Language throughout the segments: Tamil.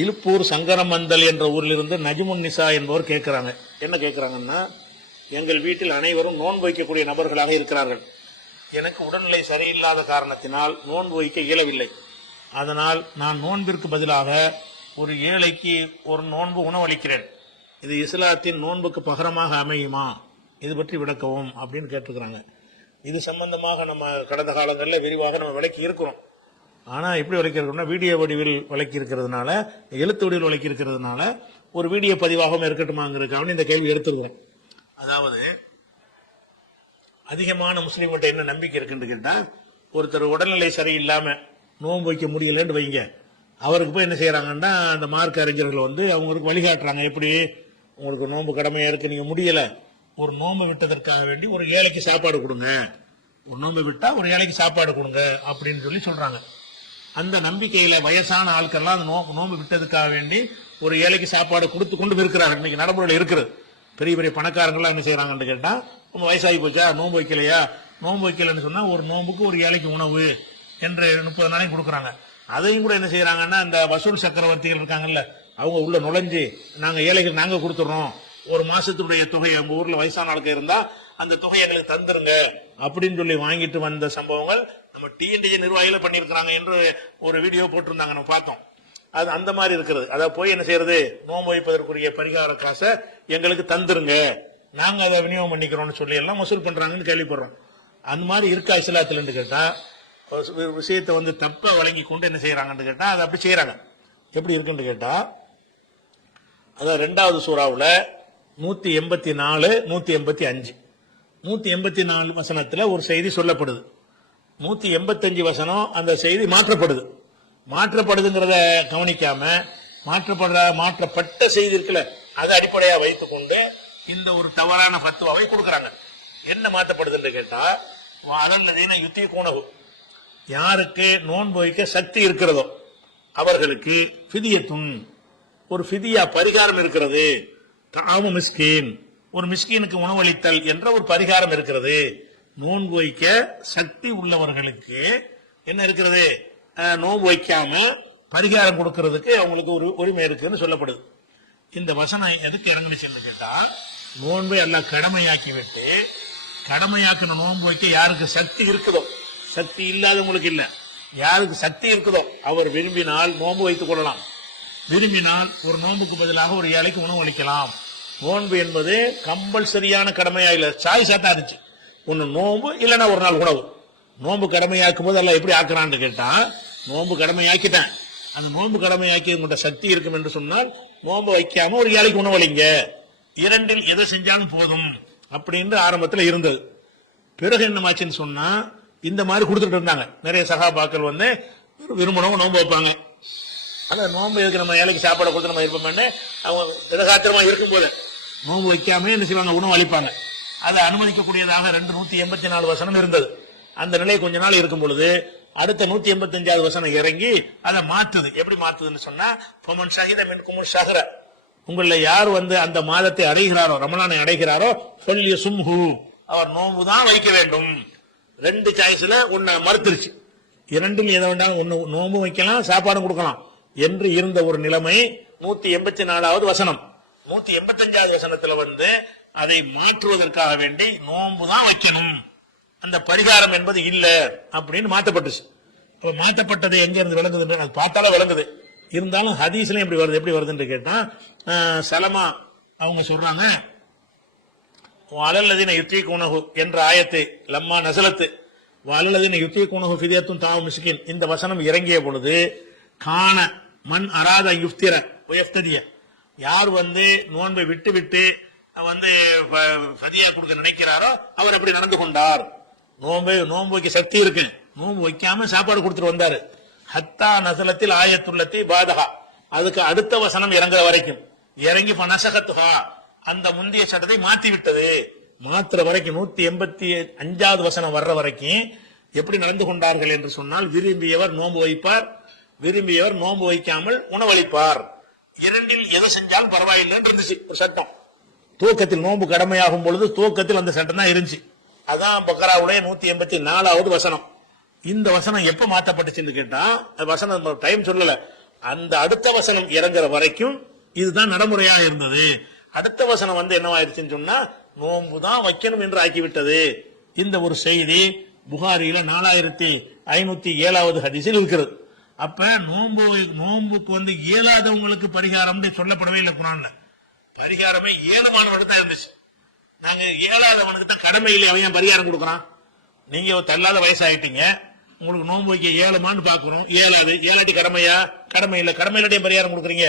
இலுப்பூர் சங்கரமந்தல் என்ற ஊரிலிருந்து நஜ்முன் நிசா என்பவர் கேட்கிறாங்க. என்ன கேட்கிறாங்கன்னா, எங்கள் வீட்டில் அனைவரும் நோன்பு வைக்கக்கூடிய நபர்களாக இருக்கிறார்கள். எனக்கு உடல்நிலை சரியில்லாத காரணத்தினால் நோன்பு வைக்க இயலவில்லை. அதனால் நான் நோன்பிற்கு பதிலாக ஒரு ஏழைக்கு ஒரு நோன்பு உணவளிக்கிறேன். இது இஸ்லாத்தின் நோன்புக்கு பகரமாக அமையுமா? இது பற்றி விளக்கவும் அப்படின்னு கேட்டுக்கிறாங்க. இது சம்பந்தமாக நம்ம கடந்த காலங்களில் விரிவாக நம்ம விளக்கி இருக்கிறோம். ஆனால் எப்படி விளக்கி இருக்கிறோம்னா, வீடியோ வடிவில் விளக்கி இருக்கிறதுனால, எழுத்து வடிவில் விளக்கி இருக்கிறதுனால ஒரு வீடியோ பதிவாகவும் இருக்கட்டுமாங்கிறதுக்காக இந்த கேள்வி எடுத்துருக்கிறோம். அதாவது, அதிகமான முஸ்லீம்கிட்ட என்ன நம்பிக்கை இருக்குன்னு கேட்டால், ஒருத்தர் உடல்நிலை சரியில்லாம நோன்பு வைக்க முடியலன்னு வைங்க, அவருக்கு போய் என்ன செய்யறாங்கன்னா, அந்த மார்க்க அறிஞர்கள் வந்து அவங்களுக்கு வழிகாட்டுறாங்க. எப்படி, உங்களுக்கு நோன்பு கடமையா இருக்கு, நீங்க முடியல, ஒரு நோன்பு விட்டதற்காக வேண்டி ஒரு ஏழைக்கு சாப்பாடு கொடுங்க, ஒரு நோன்பு விட்டா ஒரு ஏழைக்கு சாப்பாடு கொடுங்க அப்படின்னு சொல்லி சொல்றாங்க. அந்த நம்பிக்கையில வயசான ஆட்கள்லாம் அந்த நோன்பு விட்டதுக்காக வேண்டி ஒரு ஏழைக்கு சாப்பாடு கொடுத்து கொண்டு இருக்கிறார்கள். இன்னைக்கு நடைமுறையில் இருக்கிறது. பெரிய பெரிய பணக்காரங்கள்லாம் என்ன செய்யறாங்கன்னு கேட்டா, உங்க வயசாகி போச்சா, நோன்பு வைக்கலையா, நோன்பு வைக்கலன்னு சொன்னா ஒரு நோன்புக்கு ஒரு ஏழைக்கு உணவு என்று 30 நாளைக்கு கொடுக்குறாங்க. அதையும் கூட என்ன செய்யறாங்கன்னா, அந்த வசூல் சக்கரவர்த்திகள் இருக்காங்கல்ல, அவங்க உள்ள நுழைஞ்சு, நாங்க ஏழைகள் நாங்க கொடுத்துறோம், ஒரு மாசத்துடைய தொகை உங்க ஊர்ல வயசான ஆளுக்கு இருந்தா அந்த தொகையை எங்களுக்கு தந்துருங்க அப்படின்னு சொல்லி வாங்கிட்டு வந்த சம்பவங்கள் நம்ம டிஎன்டிஜி நிர்வாகிகள் பண்ணியிருக்கிறாங்க என்று ஒரு வீடியோ போட்டிருந்தாங்க, நம்ம பார்த்தோம். அது அந்த மாதிரி இருக்கிறது. அதை போய் என்ன செய்யறது, நோன்பு வைப்பதற்குரிய பரிகார காசை எங்களுக்கு தந்துருங்க, நாங்க அதை விநியோகம் பண்ணிக்கிறோம்னு சொல்லி எல்லாம் வசூல் பண்றாங்கன்னு கேள்விப்படுறோம். அந்த மாதிரி இருக்கா இஸ்லாத்துல கேட்டா, விஷயத்தை வந்து தப்ப வழங்கி கொண்டு என்ன செய்யறாங்கன்னு கேட்டா, அதை அப்படி செய்யறாங்க. எப்படி இருக்குன்னு கேட்டா, அதான் 2வது சூறாவுல 184, 185, 184 வசனத்துல ஒரு செய்தி சொல்லப்படுது. 185 வசனம் அந்த செய்தி மாற்றப்படுது. மாற்றப்படுதுங்கிறத கவனிக்காம, மாற்றப்பட்ட செய்தி இருக்குல்ல, அதை அடிப்படையா வைத்துக் கொண்டு இந்த ஒரு தவறான ஃபத்வாவை கொடுக்கறாங்க. என்ன மாற்றப்படுதுன்னு கேட்டா, அலல்லதீன யுத்தீகூனஹு, யாருக்கு நோன்பு வைக்க சக்தி இருக்கிறதோ அவர்களுக்கு ஃபிதியத்துன், ஒரு ஃபிதியா பரிகாரம் இருக்கிறது. தாமு மிஸ்கீன், ஒரு மிஸ்கீனுக்கு உணவளித்தல் என்ற ஒரு பரிகாரம் இருக்கிறது. நோன்பு வைக்க சக்தி உள்ளவர்களுக்கு என்ன இருக்கிறது, நோன்பு வைக்காம பரிகாரம் கொடுக்கிறதுக்கு அவங்களுக்கு ஒரு உரிமை இருக்குன்னு சொல்லப்படுது. இந்த வசனம் எதுக்கு இறங்குச்சுன்னு கேட்டா, நோன்பை எல்லாம் கடமையாக்கி விட்டு, கடமையாக்கின நோன்பு வைக்க யாருக்கு சக்தி இருக்குதோ, சக்தி இல்லாதவங்களுக்கு இல்ல, யாருக்கு சக்தி இருக்குதோ அவர் விரும்பினால் நோன்பு வைத்துக் கொள்ளலாம். விரும்பினால் ஒரு நோன்புக்கு பதிலாக ஒரு ஏழைக்கு உணவு அளிக்கலாம். நோன்பு என்பது கம்பல்சரியான கடமையா இல்ல, சாய்ஸா தான் இருந்துச்சு. ஒன்னு நோன்பு, இல்லைன்னா ஒரு நாள் உணவு. நோன்பு கடமையாக்கும் போது எல்லாம் எப்படி ஆக்குறான்னு கேட்டா, நோன்பு கடமையாக்கிட்டேன், அந்த நோன்பு கடமையாக்கி உங்கள்கிட்ட சக்தி இருக்கும் என்று சொன்னால் நோன்பு வைக்காம ஒரு ஏழைக்கு உணவளிங்க, இரண்டில் எதை செஞ்சாலும் போதும் அப்படின்னு ஆரம்பத்தில் இருந்தது. பிறகு என்னமாச்சுன்னு சொன்னா, இந்த மாதிரி கொடுத்துட்டு இருந்தாங்க. நிறைய சகாபாக்கள் வந்து விரும்பணும் நோன்பு வைப்பாங்க. ஆனா நோன்பு எதுக்கு நம்ம ஏழைக்கு சாப்பாடு கொடுத்து நம்ம இருப்போம்னு அவங்க திடகாத்திரமா இருக்கும் போது நோன்பு வைக்காம என்ன செய்வாங்க, உணவு அளிப்பாங்க. அதை அனுமதிக்கக்கூடியதாக 184 வசனம் இருந்தது. அந்த நிலை கொஞ்ச நாள் இருக்கும் பொழுது அடுத்த 185வது வசனம் இறங்கி அதை மாற்றுது. எப்படி மாற்றுதுன்னு சொன்னா, ஃபமன் ஷஹித மின்குமுல் ஷஹ்ர, உங்கள யார் வந்து அந்த மாதத்தை அடைகிறாரோ, ரமலானை அடைகிறாரோ, ஃபல்யசும்ஹு, அவர் நோன்பு தான் வைக்க வேண்டும். 2 சாய்ஸ்ல ஒன்னு மறுத்துருச்சு. இரண்டும் எதை வேண்டாம், ஒன்னு நோன்பு வைக்கலாம், சாப்பாடும் கொடுக்கலாம் என்று இருந்த ஒரு நிலைமை 184வது வசனம். 185வது வசனத்துல வந்து அதை மாற்றுவதற்காக வேண்டி நோன்பு தான் வைக்கணும், அந்த பரிகாரம் என்பது இல்ல அப்படின்னு மாற்றப்பட்டுச்சு. மாற்றப்பட்டது எங்க இருந்து விளங்குது, அது பார்த்தாலும் விளங்குது. இருந்தாலும் ஹதீஸ்ல எப்படி வருது, எப்படி வருதுன்னு கேட்டா, சலமா அவங்க சொல்றாங்க, அலல்லதீன யுத்தீகூனஹு என்ற ஆயத்தை லம்மா நஸலத்து அலல்லதீன யுத்தீகூனஹு ஃபிதியத்துன் தாமு மிஸ்கீன், இந்த வசனம் இறங்கிய பொழுது, கான மன் அராத யுஃப்திர வயஃப்ததிய, யார் வந்து நோன்பை விட்டு விட்டு வந்து ஃபதியா கொடுக்க நினைக்கிறாரோ அவர் எப்படி நடந்து கொண்டார். நோன்பு வைக்க சக்தி இருக்கு, நோன்பு வைக்காம சாப்பாடு கொடுத்துட்டு வந்தாரு. ஹத்தா நசலத்தில் ஆயத்துள்ளத்தி பாதகா, அதுக்கு அடுத்த வசனம் இறங்குற வரைக்கும் இறங்கி பனசகத்துஹா, அந்த முந்தைய சட்டத்தை மாத்தி விட்டது. மாத்திர வரைக்கும் 185வது வசனம் வர்ற வரைக்கும் எப்படி நடந்து கொண்டார்கள் என்று சொன்னால், விரும்பியவர் நோன்பு வைப்பார், விரும்பியவர் நோன்பு வைக்காமல் உணவளிப்பார், இரண்டில் எதை செஞ்சாலும் பரவாயில்லைன்னு இருந்துச்சு ஒரு சட்டம். தூக்கத்தில் நோன்பு கடமையாகும் பொழுது தூக்கத்தில் அந்த சட்டம் தான் இருந்துச்சு. அதான் பக்ராவுடைய 184வது வசனம். இந்த வசனம் எப்ப மாற்றப்பட்டுச்சுன்னு கேட்டா, வசனம் டைம் சொல்லல, அந்த அடுத்த வசனம் இறங்குற வரைக்கும் இதுதான் நடைமுறையாக இருந்தது. அடுத்த வசனம் என்னவாயிருச்சுன்னு சொன்னா நோன்பு தான் வைக்கணும் என்று ஆக்கிவிட்டது. இந்த ஒரு செய்தி புகாரில 4507வது ஹதீஸில் இருக்கிறது. அப்ப நோன்புக்கு இயலாதவங்களுக்கு பரிகாரம் சொல்லப்படவே இல்லை குர்ஆன்ல. பரிகாரமே ஏழுமானவனுக்கு தான் இருந்துச்சு. நாங்க ஏழாதவனுக்கு தான் கடமை இல்லை, அவன் பரிகாரம் கொடுக்கறான். நீங்க தள்ளாத வயசாயிட்டீங்க, உங்களுக்கு நோன்பு வைக்க ஏழுமான்னு பாக்குறோம். ஏழாட்டி கடமையா? கடமை இல்லை. கடமை இல்லாட்டி பரிகாரம் கொடுக்குறீங்க.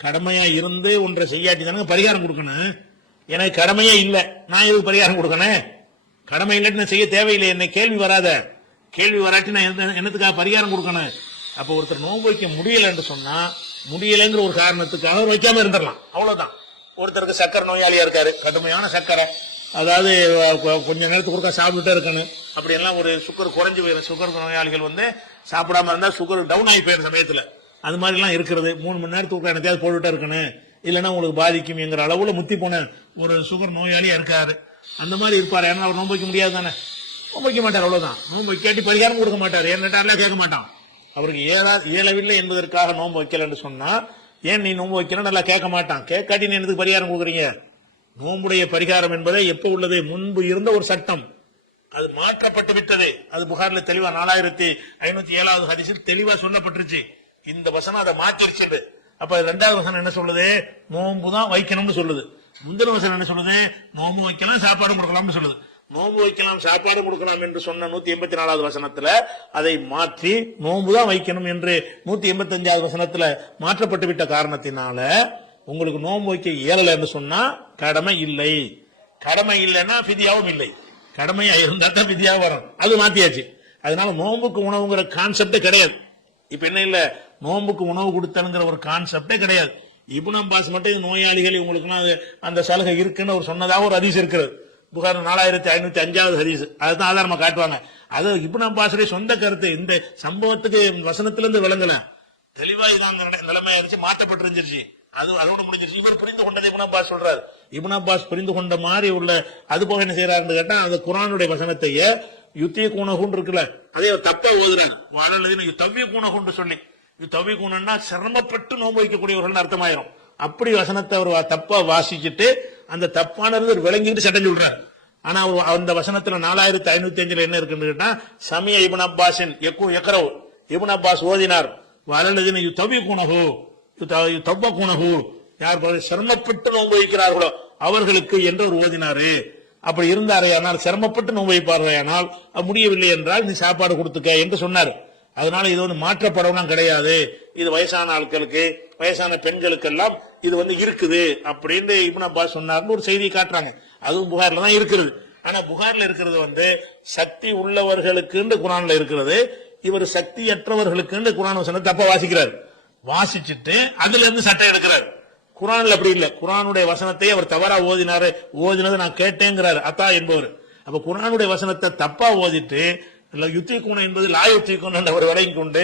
கடமையா இருந்து ஒன்றை செய்யாட்டி தானே பரிகாரம் கொடுக்கணும். எனக்கு கடமையே இல்லை, நான் எதுக்கு பரிகாரம் கொடுக்கணும்? கடமை இல்லாட்டி நான் செய்ய தேவையில்லை. என்ன கேள்வி வராத. கேள்வி வராட்டி நான் என்னத்துக்காக பரிகாரம் கொடுக்கணும்? அப்ப ஒருத்தர் நோன்பு வைக்க முடியல என்று சொன்னா முடியலைங்கிற ஒரு காரணத்துக்காக வைக்காம இருந்துடலாம், அவ்வளவுதான். ஒருத்தருக்கு சக்கரை நோயாளியா இருக்காரு, கடுமையான சக்கரை, அதாவது கொஞ்ச நேரத்துக்கு ஒருக்கா சாப்பிட்டுட்டே இருக்கணும். அப்படி எல்லாம் ஒரு சுகர் குறைஞ்சு போயிடும். சுகர் நோயாளிகள் சாப்பிடாம இருந்தா சுகர் டவுன் ஆகி போயிடும் சமயத்துல. அது மாதிரி எல்லாம் இருக்கிறது. 3 மணி நேரத்துக்கு எனக்காவது போட்டுட்டே இருக்கணும், இல்லைன்னா உங்களுக்கு பாதிக்கும் என்கிற அளவுல முத்தி போன ஒரு சுகர் நோயாளியா இருக்காரு. அந்த மாதிரி இருப்பாரு. ஏன்னா அவர் நோன்பு வைக்க முடியாது தானே, நோன்பு வைக்க மாட்டார், அவ்வளவுதான். நோன்பு வைக்காட்டி பரிகாரம் கொடுக்க மாட்டார், ஏன்னாட்டார்ல கேட்க மாட்டான். அவருக்கு இயலவில்லை என்பதற்காக நோன்பு வைக்கலன்னு சொன்னா ஏன் நீ நோன்பு வைக்கணும் நல்லா கேட்க மாட்டான். கேட்காட்டி நீ எனக்கு பரிகாரம் கொடுக்குறீங்க? நோன்புடைய பரிகாரம் என்பதை எப்ப உள்ளது? முன்பு இருந்த ஒரு சட்டம், அது மாற்றப்பட்டு விட்டது. அது புகார்ல தெளிவா 4507வது ஹதீஸில் தெளிவா சொல்லப்பட்டுருச்சு. இந்த வசனம் அதை மாற்றிருச்சு. அப்ப 2வது வசனம் என்ன சொல்லுது? நோன்பு தான் வைக்கணும்னு சொல்லுது. முந்தின வசனம் என்ன சொல்லுது? நோன்பு வைக்கலாம் சாப்பாடு கொடுக்கலாம்னு சொல்லுது. நோன்பு வைக்கலாம் சாப்பாடு கொடுக்கலாம் என்று சொன்ன 184வது வசனத்துல அதை மாற்றி நோன்பு தான் வைக்கணும் என்று 185வது வசனத்துல மாற்றப்பட்டு விட்ட காரணத்தினால உங்களுக்கு நோன்பு வைக்க இயலல என்று சொன்னா கடமை இல்லை. கடமை இல்லைன்னா ஃபிதியாவும் இல்லை. கடமையா இருந்தா தான் ஃபிதியா வரும், அது மாத்தியாச்சு. அதனால நோன்புக்கு உணவுங்கிற கான்செப்டே கிடையாது. இப்ப என்ன இல்ல, நோன்புக்கு உணவு கொடுத்தனுங்கிற ஒரு கான்செப்டே கிடையாது. இப்னு அப்பாஸ் மட்டும் நோயாளிகள் இவங்களுக்கு அந்த சலுகை இருக்குன்னு அவர் சொன்னதாக ஒரு ஹதீஸ் இருக்கிறது. புகார் 4505வது ஹதீஸ். அதுதான் ஆதாரமா காட்டுவாங்க. அது இப்னு அப்பாஸுடைய சொந்த கருத்து. இந்த சம்பவத்துக்கு வசனத்திலிருந்து விளங்கல, தெளிவா இதான் நிலைமையாயிருச்சு, மாற்றப்பட்டிருந்துருச்சு. அதோட முடிஞ்சிருச்சு. இவர் புரிந்து கொண்டதை இப்னு அப்பாஸ் சொல்றாரு. இப்னு அப்பாஸ் புரிந்து கொண்ட மாதிரி உள்ள அது போக என்ன செய்யறாருன்னு கேட்டா அந்த குர்ஆனுடைய வசனத்தையே யுத்திய கூணகுன்னு இருக்குல்ல, அதே தப்பா ஓதுறாரு. வாழல்லது தவ்விய கூணகுன்னு சொல்லி, தவ்விய கூணன்னா சிரமப்பட்டு நோன்பு வைக்கக்கூடியவர்கள் அர்த்தமாயிரும். அப்படி வசனத்தை அவர் தப்பா வாசிச்சுட்டு அந்த தப்பானது விளங்கிட்டு சட்டம் சொல்றாரு. ஆனா அந்த வசனத்துல 4505 என்ன இருக்குன்னு கேட்டா சமிய இப்னு அப்பாஸின் எக்ரவு, இப்னு அப்பாஸ் ஓதினார். வாழல்லது தவ்விய கூணகு தவ்வ கூணகு, யார் சிரமப்பட்டு நோன்பு வைக்கிறார்களோ அவர்களுக்கு என்று ஒரு ஓதினாரு. அப்படி இருந்தாரையானால் சிரமப்பட்டு நோன்பு வைப்பார்கள், முடியவில்லை என்றால் நீ சாப்பாடு கொடுத்துக்க என்று சொன்னார். அதனால இது மாற்றப்படவும் கிடையாது. இது வயசான ஆட்களுக்கு, வயசான பெண்களுக்கெல்லாம் இது இருக்குது அப்படின்னு இப்னு அப்பாஸ் சொன்னார்னு ஒரு செய்தியை காட்டுறாங்க. அதுவும் புகார்ல தான் இருக்கிறது. ஆனா புகார்ல இருக்கிறது சக்தி உள்ளவர்களுக்கு குர்ஆன்ல இருக்கிறது. இவர் சக்தியற்றவர்களுக்கு குர்ஆன் வசனத்தை தப்பா வாசிக்கிறார். வாசிச்சுட்டு அதுல இருந்து சட்டம் எடுக்கிறார். குர்ஆன்ல அப்படி இல்ல. குர்ஆனுடைய வசனத்தை அவர் தவறா ஓதினதை நான் கேட்டேங்கிறார் அத்தா என்பவர். அப்ப குர்ஆனுடைய வசனத்தை தப்பா ஓதிட்டு யுத்திக்கூன என்பது லாயுத்திக்கூன அவர் விளங்கி கொண்டு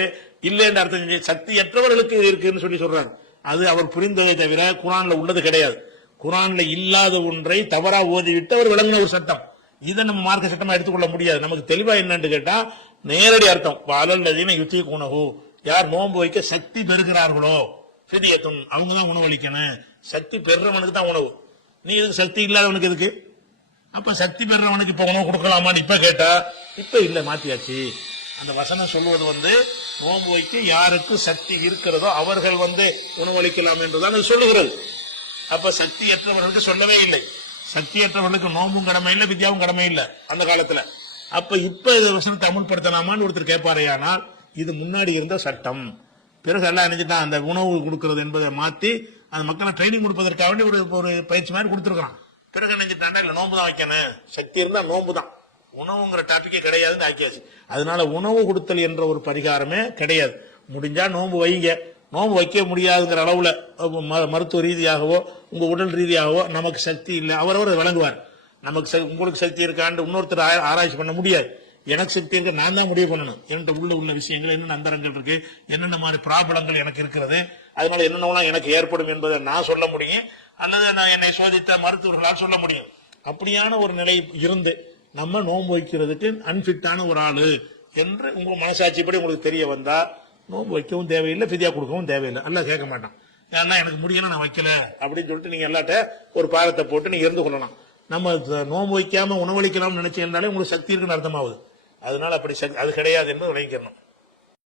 இல்லை என்ற அர்த்தம் சக்தியற்றவர்களுக்கு இது இருக்குன்னு சொல்றாரு. அது அவர் புரிந்ததை தவிர குர்ஆன்ல உள்ளது கிடையாது. குர்ஆன்ல இல்லாத ஒன்றை தவறா ஓதிவிட்டு அவர் விளங்கின ஒரு சட்டம். இதை நம்ம மார்க்க சட்டமா எடுத்துக்கொள்ள முடியாது. நமக்கு தெளிவா என்னன்னு கேட்டா நேரடி அர்த்தம் வாழல்லதீன யுத்திக்கூனஹு, யார் நோன்பு வைக்க சக்தி பெறுகிறார்களோ ஃபிதியத்துன், அவங்க தான் உணவு அளிக்கணும். சக்தி பெறுறவனுக்கு தான் உணவு. நீ எதுக்கு சக்தி இல்லாதவனுக்கு எதுக்கு? அப்ப சக்தி பெறுறவனுக்கு இப்ப உணவு கொடுக்கலாமான்னு இப்ப கேட்டா இப்ப இல்ல, மாத்தியாச்சு. அந்த வசனம் சொல்வது நோன்பு வைக்க யாருக்கு சக்தி இருக்கிறதோ அவர்கள் உணவளிக்கலாம் என்றுதான் அது சொல்லுகிறது. அப்ப சக்தியற்றவர்களுக்கு சொல்லவே இல்லை. சக்தியற்றவர்களுக்கு நோன்பும் கடமை இல்லை, வித்யாவும் கடமை இல்லை அந்த காலத்துல. அப்ப இப்ப இந்த வசனத்தை அமுல்படுத்தலாமான்னு ஒருத்தர் கேட்பாரையானால் இது முன்னாடி இருந்த சட்டம். பிறகு எல்லாம் நினைச்சுட்டான் அந்த உணவு கொடுக்கிறது என்பதை மாத்தி அந்த மக்களை ட்ரைனிங் கொடுப்பதற்காக வேண்டி ஒரு பயிற்சி மாதிரி கொடுத்துருக்கான். பிறகு நினைச்சுட்டாண்டா இல்ல நோன்பு தான் வைக்கணும், சக்தி இருந்தா நோன்பு தான், உணவுங்கிற டாபிக்கே கிடையாதுன்னு ஆக்கியாச்சு. அதனால உணவு கொடுத்தல் என்ற ஒரு பரிகாரமே கிடையாது. முடிஞ்சா நோன்பு வைங்க, நோன்பு வைக்க முடியாதுங்கிற அளவுல மருத்துவ ரீதியாகவோ உங்க உடல் ரீதியாகவோ நமக்கு சக்தி இல்லை, அவரவர் விளங்குவார். நமக்கு உங்களுக்கு சக்தி இருக்காண்டு இன்னொருத்தர் ஆராய்ச்சி பண்ண முடியாது. எனக்கு சக்தி இருக்க நான் தான் முடிவு பண்ணணும். என்கிட்ட உள்ள விஷயங்கள் என்னென்ன அந்தரங்கள் இருக்கு, என்னென்ன மாதிரி ப்ராப்ளங்கள் எனக்கு இருக்கிறது, அதனால என்னென்னலாம் எனக்கு ஏற்படும் என்பதை நான் சொல்ல முடியும், அல்லது நான் என்னை சோதித்த மருத்துவர்களால் சொல்ல முடியும். அப்படியான ஒரு நிலை இருந்து நம்ம நோன்பு வைக்கிறதுக்கு அன்பிட்டான ஒரு ஆளு என்று உங்க மனசாட்சிப்படி உங்களுக்கு தெரிய வந்தா நோன்பு வைக்கவும் தேவையில்லை, ஃபிதியா கொடுக்கவும் தேவையில்லை. அல்லாஹ் கேட்க மாட்டான். ஏன்னா எனக்கு முடியல நான் வைக்கல அப்படின்னு சொல்லிட்டு நீங்க எல்லாட்ட ஒரு பாரத்தை போட்டு நீங்க இருந்து கொள்ளலாம். நம்ம நோன்பு வைக்காம உணவளிக்கலாம்னு நினைச்சீங்கன்னாலே உங்களுக்கு சக்தி இருக்குன்னு அர்த்தமாகுது. அதனால அப்படி அது கிடையாது என்று விளங்கிக்கணும்.